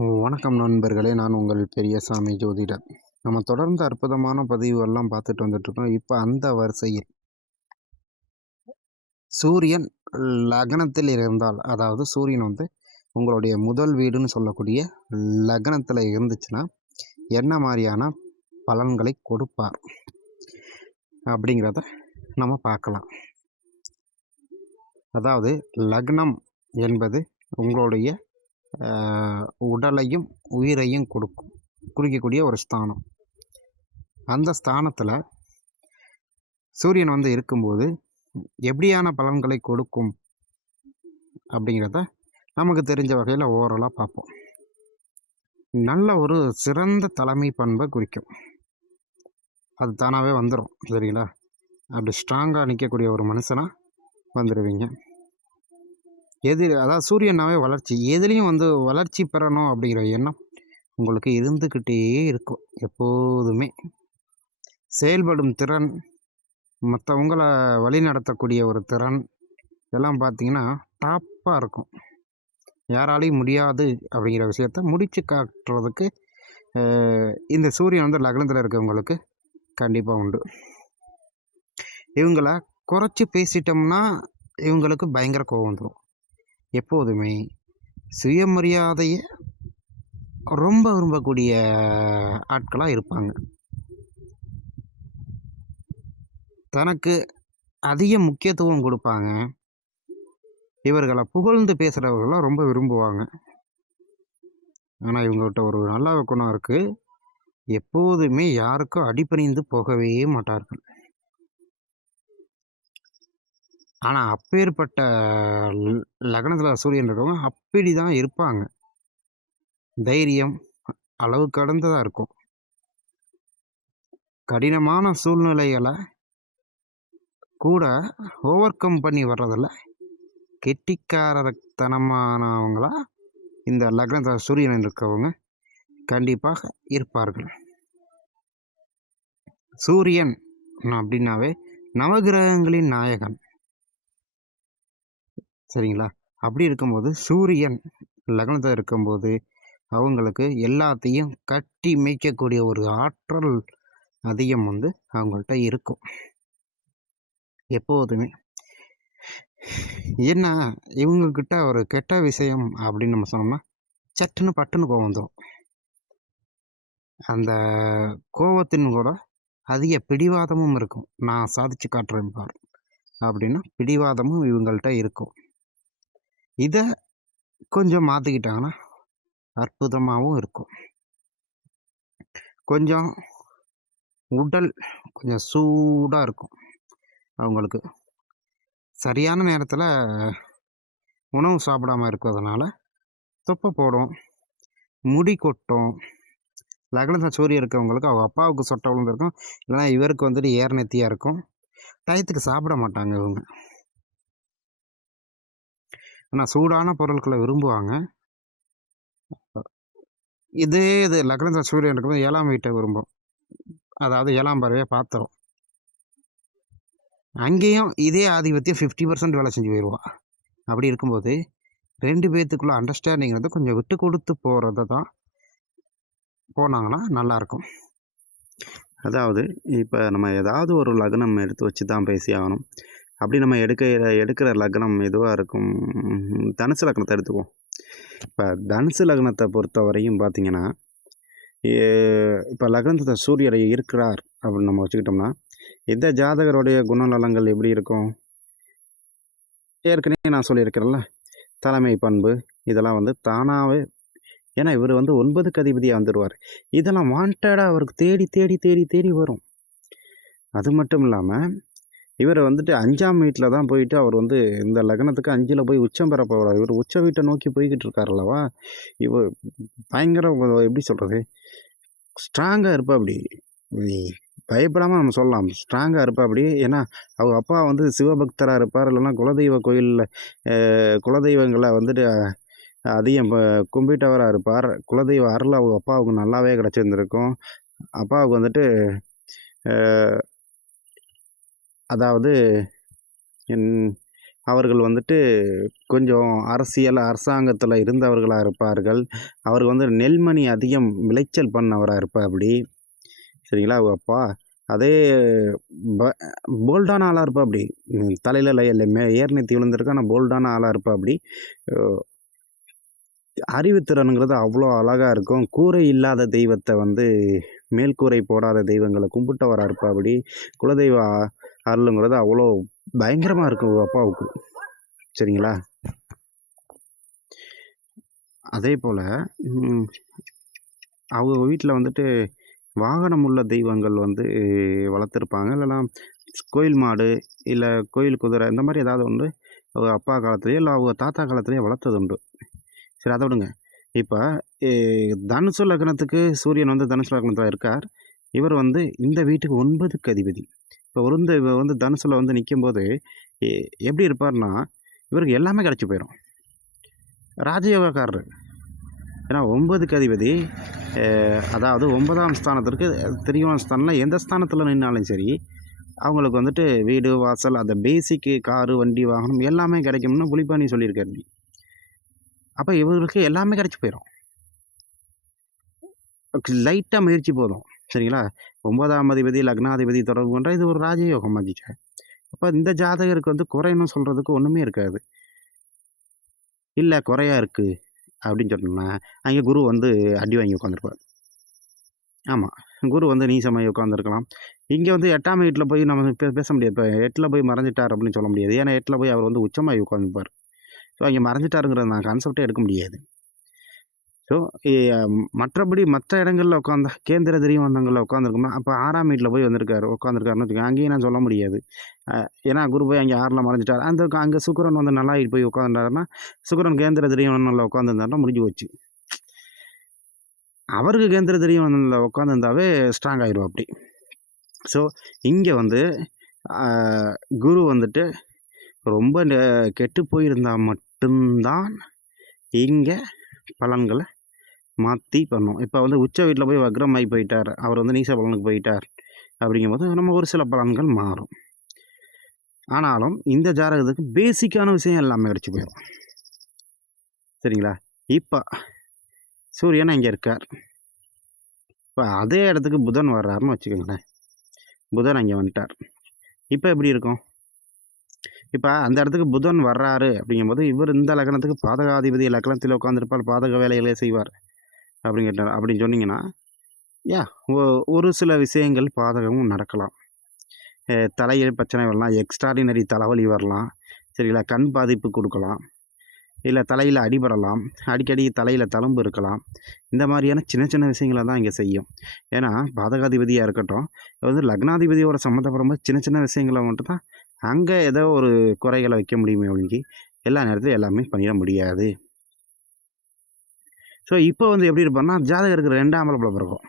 வணக்கம் நண்பர்களே, நான் உங்கள் பெரியசாமி ஜோதிடர். நம்ம தொடர்ந்து அற்புதமான பதிவுகள்லாம் பார்த்துட்டு வந்துட்டுருக்கோம். இப்போ அந்த வரிசையில் சூரியன் லக்னத்தில் இருந்தால், அதாவது சூரியன் வந்து உங்களுடைய முதல் வீடுன்னு சொல்லக்கூடிய லக்னத்தில் இருந்துச்சுன்னா, என்ன மாதிரியான பலன்களை கொடுப்பார் அப்படிங்கிறத நம்ம பார்க்கலாம். அதாவது லக்னம் என்பது உங்களுடைய உடலையும் உயிரையும் குறிக்கக்கூடிய ஒரு ஸ்தானம். அந்த ஸ்தானத்தில் சூரியன் வந்து இருக்கும்போது எப்படியான பலன்களை கொடுக்கும் அப்படிங்கிறத நமக்கு தெரிஞ்ச வகையில் ஓவராலாக பார்ப்போம். நல்ல ஒரு சிறந்த தலைமை பண்பை குறிக்கும். அது தானாகவே வந்துடும், சரிங்களா? அப்படி ஸ்ட்ராங்காக நிற்கக்கூடிய ஒரு மனுஷனாக வந்துடுவீங்க. அதாவது சூரியனாவே வளர்ச்சி, எதுலேயும் வந்து வளர்ச்சி பெறணும் அப்படிங்கிற எண்ணம் உங்களுக்கு இருந்துக்கிட்டே இருக்கும். எப்போதுமே செயல்படும் திறன், மற்றவங்களை வழி நடத்தக்கூடிய ஒரு திறன் இதெல்லாம் பார்த்திங்கன்னா டாப்பாக இருக்கும். யாராலையும் முடியாது அப்படிங்கிற விஷயத்த முடித்து காட்டுறதுக்கு இந்த சூரியன் வந்து லக்னத்தில் இருக்கவங்களுக்கு கண்டிப்பாக உண்டு. இவங்களை குறைச்சி பேசிட்டோம்னா இவங்களுக்கு பயங்கர கோபம் வந்துடும். எப்போதுமே சுயமரியாதையை ரொம்ப விரும்பக்கூடிய ஆட்களாக இருப்பாங்க. தனக்கு அதிக முக்கியத்துவம் கொடுப்பாங்க. இவர்களை புகழ்ந்து பேசுகிறவர்களாம் ரொம்ப விரும்புவாங்க. ஆனால் இவங்கள்ட்ட ஒரு நல்ல குணம் இருக்குது. எப்போதுமே யாருக்கும் அடிபணிந்து போகவே மாட்டார்கள். ஆனால் அப்பேற்பட்ட லக்னத்தில் சூரியன் இருக்கவங்க அப்படி தான் இருப்பாங்க. தைரியம் அளவு கடந்ததாக இருக்கும். கடினமான சூழ்நிலைகளை கூட ஓவர் கம் பண்ணி வர்றதில்ல கெட்டிக்காரத்தனமானவங்களா இந்த லக்னத்தில் சூரியன் இருக்கவங்க கண்டிப்பாக இருப்பார்கள். சூரியன் அப்படின்னாவே நவகிரகங்களின் நாயகன், சரிங்களா? அப்படி இருக்கும்போது சூரியன் லக்னத்தில் இருக்கும்போது அவங்களுக்கு எல்லாத்தையும் கட்டி மேய்க்கக்கூடிய ஒரு ஆற்றல் அதிகம் வந்து அவங்கள்ட்ட இருக்கும். எப்போதுமே என்ன இவங்கக்கிட்ட ஒரு கெட்ட விஷயம் அப்படின்னு நம்ம சொன்னோம்னா சட்டுன்னு பட்டுன்னு கோவம் வந்துடும். அந்த கோபத்தின் கூட அதிக பிடிவாதமும் இருக்கும். நான் சாதிச்சு காட்டுறேன் பார் அப்படின்னா பிடிவாதமும் இவங்கள்ட்ட இருக்கும். இதை கொஞ்சம் மாற்றிக்கிட்டாங்கன்னா அற்புதமாகவும் இருக்கும். கொஞ்சம் உடல் கொஞ்சம் சூடாக இருக்கும். அவங்களுக்கு சரியான நேரத்தில் உணவு சாப்பிடாமல் இருக்கிறதுனால தொப்பை போடும், முடி கொட்டும். லக்னத்தில் சூரியன் இருக்கவங்களுக்கு அவங்க அப்பாவுக்கு சொட்டை விழுந்திருக்கும், இல்லைனா இவருக்கு வந்துட்டு ஏர் நெத்தியாக இருக்கும். டயத்துக்கு சாப்பிட மாட்டாங்க இவங்க. ஆனால் சூடான பொருட்களை விரும்புவாங்க. இது லக்னத்தில் சூரியன் இருக்கும்போது 7ஆம் வீட்டை விரும்பும். அதாவது 7ஆம் பார்வையை பாத்திரம். அங்கேயும் இதே ஆதிபத்தியம் 50% வேலை செஞ்சு போயிடுவா. அப்படி இருக்கும்போது 2 பேர்த்துக்குள்ள அண்டர்ஸ்டாண்டிங் வந்து கொஞ்சம் விட்டு கொடுத்து போகிறத தான் போனாங்கன்னா நல்லாயிருக்கும். அதாவது இப்போ நம்ம ஏதாவது ஒரு லக்னம் எடுத்து வச்சு தான் பேசி ஆகணும். அப்படி நம்ம எடுக்கிற லக்னம் எதுவாக இருக்கும். தனுசு லக்னத்தை எடுத்துக்குவோம். இப்போ தனுசு லக்னத்தை பொறுத்த வரையும் பார்த்திங்கன்னா, இப்போ லக்னத்தில் சூரியன் இருக்கிறார் அப்படின்னு நம்ம வச்சுக்கிட்டோம்னா இந்த ஜாதகருடைய குணநலங்கள் எப்படி இருக்கும்? ஏற்கனவே நான் சொல்லியிருக்கிறேன்ல, தலைமை பண்பு இதெல்லாம் வந்து தானாகவே, ஏன்னா இவர் வந்து 9க்கு அதிபதியாக வந்துடுவார். இதெல்லாம் வாண்டடாக அவருக்கு தேடி தேடி தேடி தேடி வரும். அது மட்டும் இல்லாமல் இவர் வந்துட்டு 5ஆம் வீட்டில் தான் போயிட்டு அவர் வந்து இந்த லக்னத்துக்கு 5ல் போய் உச்சம் பெற போகிறார். இவர் உச்ச வீட்டை நோக்கி போய்கிட்டு இருக்கார் அல்லவா? இவர் பயங்கர எப்படி சொல்கிறது, ஸ்ட்ராங்காக இருப்பா. அப்படி பயப்படாமல் நம்ம சொல்லலாம், ஸ்ட்ராங்காக இருப்பா அப்படி. ஏன்னா அவங்க அப்பா வந்து சிவபக்தராக இருப்பார், இல்லைன்னா குலதெய்வ கோயிலில் குலதெய்வங்களை வந்துட்டு அதிகம் கும்பிட்டவராக இருப்பார். குலதெய்வ அருள் அவங்க அப்பாவுக்கு நல்லாவே கிடச்சிருந்துருக்கும். அப்பாவுக்கு வந்துட்டு அதாவது அவர்கள் வந்துட்டு கொஞ்சம் அரசாங்கத்தில் இருந்தவர்களாக இருப்பார்கள். அவர் வந்து நெல்மணி அதிகம் விளைச்சல் பண்ணவராக இருப்பாப்படி. சரிங்களா? அவங்க அப்பா. அதே ப போல்டான ஆளா இருப்பாப்படி. தலையில ஏர் நீத்தி விழுந்திருக்கு. ஆனா போல்டான ஆளா இருப்பாப்படி. அ அறிவுத்திறனுங்கிறது அவ்வளோ அழகா இருக்கும். கூரை இல்லாத தெய்வத்த வந்து மேல்கூரை போடாத தெய்வங்கள கும்பிட்டவரா இருப்பாப்படி. குலதெய்வ அருளுங்கிறது அவ்வளோ பயங்கரமா இருக்கும் அவங்க அப்பாவுக்கு. சரிங்களா? அதேபோல ம் அவங்க வீட்ல வந்துட்டு வாகனம் உள்ள தெய்வங்கள் வந்து வளர்த்துருப்பாங்க. இல்லைனா கோயில் மாடு, இல்ல கோயில் குதிரை இந்த மாரி ஏதாவது ஒண்ணு அவங்க அப்பா காலத்திலயோ, இல்ல அவங்க தாத்தா காலத்திலயோ வளர்த்தது உண்டு. சரி அத விடுங்க. இப்ப எ தனுசு லக்னத்துக்கு சூரியன் வந்து தனுசு லக்னத்தில இருக்கார். இவர் வந்து இந்த வீட்டுக்கு 9க்கு அதிபதி. இப்ப இவர் வந்து தனுசுல வந்து நிக்கும்போது, எ எப்படி இருப்பார்ன்னா, இவருக்கு எல்லாமே கிடைச்சு போயிரும். ராஜயோகக்காரரு. ஏன்னா 9க்கு அதிபதி. அதாவது 9ஆம் ஸ்தானத்திற்கு திரியோண ஸ்தானம்ல எந்த ஸ்தானத்தில நின்னாலும் சரி, அவங்களுக்கு வந்துட்டு வீடு, வாசல் அந்த பேசிக்கு காரு, வண்டி, வாகனம் எல்லாமே கிடைக்கும்னு புலிப்பாணி சொல்லியிருக்காரு. அப்ப இவருக்கு எல்லாமே கிடைச்சு போயிரும். லைட்டா முயற்சி போதும். சரிங்களா? 9ஆம் அதிபதி, லக்னாதிபதி தொடர்பு கொண்டா இது ஒரு ராஜயோகம் ஆகிட்டே. அப்ப இந்த ஜாதகருக்கு வந்து குறைன்னு சொல்றதுக்கு ஒண்ணுமே இருக்காது. இல்ல குறையா இருக்கு அப்படின்னு சொன்னோம்னா, அங்கே குரு வந்து அடி வாங்கி உட்காந்துருப்பார். ஆமா. குரு வந்து நீசமாயி உட்காந்துருக்கலாம். இங்க வந்து 8ஆம் வீட்ல போய் நம்ம பேச முடியாது. இப்ப 8ல போய் மறைஞ்சிட்டார் அப்படின்னு சொல்ல முடியாது. ஏன்னா 8ல போய் அவர் வந்து உச்சமாகி உட்காந்துருப்பார். ஸோ அங்கே மறைஞ்சிட்டாருங்கிற நான் கான்செப்ட்டே எடுக்க முடியாது. ஸோ எ மற்றபடி மற்ற இடங்கள்ல உட்காந்தா கேந்திர திரிவண்டங்கள்ல உட்காந்துருக்குமா, அப்ப 6ஆம் வீட்ல போய் உட்காந்துருக்காருன்னு வச்சுக்கோங்க. அங்கேயும் நான் சொல்ல முடியாது. அ ஏன்னா குரு போய் அங்கே 6ல மறைஞ்சிட்டார். அங்க சுக்கிரன் வந்து நல்லாயிட்டு போய் உட்காந்துட்டாருன்னா, சுக்கிரன் கேந்திர திரிவண்டங்கள்ல உட்காந்துருந்தாருன்னா முடிஞ்சு போச்சு. அவருக்கு கேந்திர திரிவண்டங்கள்ல உட்காந்துருந்தாவே ஸ்ட்ராங் ஆயிருவாப்படி. ஸோ இங்க வந்து அ குரு வந்துட்டு ரொம்ப கெட்டு போயிருந்தா மட்டும் தான் இங்க பலன்கள மாத்தி பண்ணும். இப்ப வந்து உச்ச வீட்ல போய் வக்ரமாயி போயிட்டார். அவர் வந்து நீச பலனுக்கு போயிட்டார். அப்படிங்கும்போது நம்ம ஒரு சில பலன்கள் மாறும். ஆனாலும் இந்த ஜாதகத்துக்கு பேசிக்கான விஷயம் எல்லாமே கிடைச்சு போயிரும். சரிங்களா? இப்ப சூரியன் இங்க இருக்கார். இப்ப அதே இடத்துக்கு புதன் வர்றாருன்னு வச்சுக்கோங்களேன். புதன் அங்க வந்துட்டார். இப்ப எப்படி இருக்கும்? இப்ப அந்த இடத்துக்கு புதன் வர்றாரு அப்படிங்கும்போது, இவர் இந்த லக்னத்துக்கு பாதகாதிபதி லக்னத்தில உட்கார்ந்திருப்பார். பாதக வேலைகளே செய்வார். அப்படின்னு சொன்னீங்கன்னா, யா ஒ ஒரு சில விஷயங்கள் பாதகமும் நடக்கலாம். தலையில் பிரச்சனை வரலாம். எக்ஸ்ட்ராடினரி தலைவலி வரலாம். சரிங்களா? கண் பாதிப்பு குடுக்கலாம். இல்ல தலையில அடிபடலாம். அடிக்கடி தலையில தழும்பு இருக்கலாம். இந்த மாரியான சின்ன சின்ன விஷயங்கள தான் இங்க செய்யும். ஏன்னா, பாதகாதிபதியா இருக்கட்டும், இது வந்து லக்னாதிபதியோட சம்மந்தப்படும்போது சின்ன சின்ன விஷயங்கள மட்டும் தான் அங்க ஏதோ ஒரு குறைகள வைக்க முடியுமே ஒழிஞ்சு, எல்லா நேரத்திலும் எல்லாமே பண்ணிட முடியாது. ஸோ, இப்போ வந்து எப்படி இருப்பார்ன்னா, ஜாதகருக்கு 2ஆம் இடத்துல பிறக்கும்.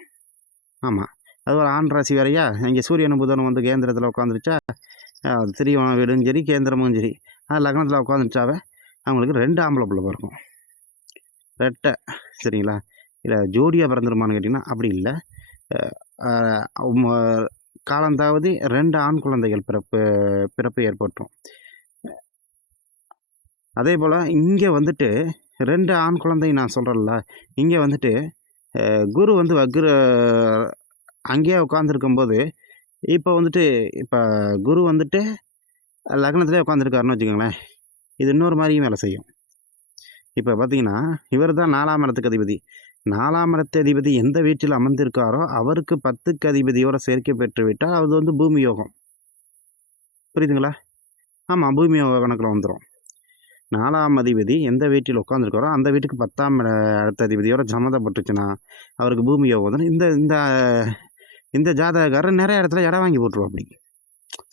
ஆமா. அது ஒரு ஆண் ராசி வேறயா, இங்க சூரியனும் புதனும் வந்து கேந்திரத்தில உட்காந்துருச்சா, திரியோண வீடும் சரி, கேந்திரமும் சரி, லக்னத்தில உட்காந்துருச்சாவே அவங்களுக்கு 2 ஆம்பள புள்ள பிறக்கும். ரெட்டை. சரிங்களா? இல்ல ஜோடியா பிறந்துருமான்னு கேட்டீங்கன்னா, அப்படி இல்ல. அ அ ம காலந்தாவது 2 ஆண் குழந்தைகள் பிறப்பு ஏற்பட்டுரும். அதேபோல இங்க வந்துட்டு 2 ஆண் குழந்தை நான் சொல்றேன்ல, இங்க வந்துட்டு குரு வந்து அங்கேயே உட்காந்துருக்கும்போது, இப்ப வந்துட்டு இப்ப குரு வந்துட்டு லக்னத்திலே உட்காந்துருக்காருன்னு வச்சுக்கோங்களேன். இது இன்னொரு மாரியும் வேலை செய்யும். இப்ப பார்த்தீங்கன்னா, இவர் தான் 4ஆம் இடத்துக்கு அதிபதி. 4ஆம் இடத்து அதிபதி எந்த வீட்டில் அமர்ந்திருக்காரோ, அவருக்கு 10க்கு அதிபதியோட சேர்க்கை பெற்று விட்டால், அது வந்து பூமி யோகம். புரியுதுங்களா? ஆமா, பூமி யோக கணக்குல வந்துரும். 4ஆம் அதிபதி எந்த வீட்டில் உட்கார்ந்திருக்காரோ, அந்த வீட்டுக்கு 10ஆம் இடத்து அதிபதியோட சம்மந்தப்பட்டுச்சுன்னா, அவருக்கு பூமி யோகம் வந்துரும். இந்த இந்த இந்த ஜாதகக்காரர் நெறைய இடத்துல இடம் வாங்கி போட்டுருவாப்படி.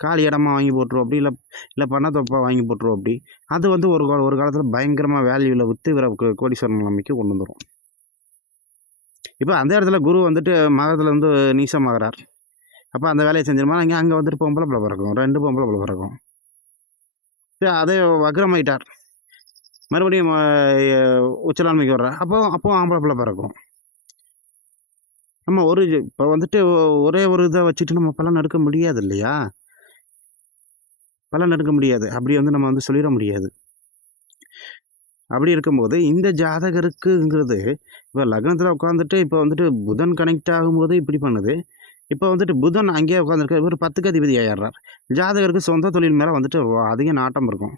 காலி இடமா வாங்கி போட்டுருவாப்படி. இல்ல இல்ல பணத்தொப்பா வாங்கி போட்டுருவாப்படி. அது வந்து ஒரு காலத்தில பயங்கரமா வேல்யூல வித்து இவர கோடீஸ்வரன் நிலைமைக்கு கொண்டு வந்துரும். இப்ப அந்த இடத்துல குரு வந்துட்டு மகரத்துல வந்து நீசமாகறார். அப்ப அந்த வேலைய செஞ்சிருமா, அங்க வந்துட்டு பொம்பள புள்ள பிறக்கும். 2 பொம்பள புள்ள பிறக்கும். அதே வக்ரமாயிட்டார். மறுபடியும் உச்சலான்மைக்கு வர்றார். அப்பவும் ஆம்பள புள்ள பிறக்கும். நம்ம இப்ப வந்துட்டு ஒரே ஒரு இத வச்சுட்டு நம்ம பலன் எடுக்க முடியாது இல்லையா? பலன் எடுக்க முடியாது. அப்படி வந்து நம்ம வந்து சொல்லிட முடியாது. அப்படி இருக்கும்போது இந்த ஜாதகருக்குங்கிறது இப்போ லக்னத்தில் உட்காந்துட்டு இப்போ வந்துட்டு புதன் கனெக்ட் ஆகும்போது இப்படி பண்ணுது. இப்போ வந்துட்டு புதன் அங்கேயே உட்காந்துருக்க இவர் 10க்கு அதிபதி ஆயிடுறார். ஜாதகருக்கு சொந்த தொழில் மேலே வந்துட்டு அதிக நாட்டம் இருக்கும்.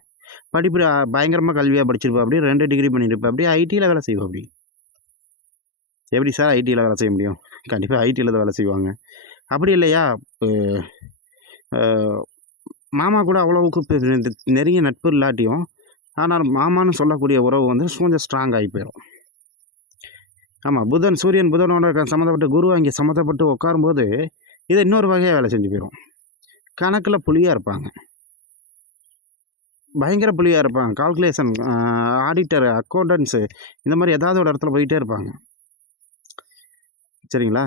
படிப்பு பயங்கரமாக கல்வியாக படிச்சிருப்பா, அப்படி 2 டிகிரி பண்ணியிருப்பா, அப்படி ஐடியில் வேலை செய்வா. அப்படி எப்படி சார் ஐடியில் வேலை செய்ய முடியும்? கண்டிப்பாக ஐடியில் தான் வேலை செய்வாங்க. அப்படி இல்லையா, மாமா கூட அவ்வளவுக்கு நெருங்கிய நட்பு இல்லாட்டியும், ஆனால் மாமான்னு சொல்லக்கூடிய உறவு வந்து கொஞ்சம் ஸ்ட்ராங் ஆகி போயிடும். ஆமாம், சூரியன் புதனோட சம்மந்தப்பட்ட குரு அங்கே சம்மந்தப்பட்டு உட்காரும்போது இதை இன்னொரு வகையாக வேலை செஞ்சு போயிடும். கணக்கில் புலியாக இருப்பாங்க, பயங்கர புலியாக இருப்பாங்க. கால்குலேஷன், ஆடிட்டர், அக்கௌண்டன்ஸு, இந்த மாதிரி ஏதாவது ஒரு இடத்துல போயிட்டே இருப்பாங்க. சரிங்களா?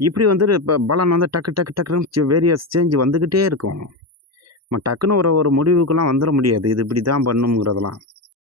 இப்படி வந்துட்டு இப்போ பலன் வந்து டக்கு டக்கு டக்குன்னு வேரியஸ் சேஞ்ச் வந்துக்கிட்டே இருக்கும். நம்ம டக்குன்னு ஒரு முடிவுக்கெல்லாம் வந்துட முடியாது. இது இப்படி தான் பண்ணுங்கிறதெல்லாம்.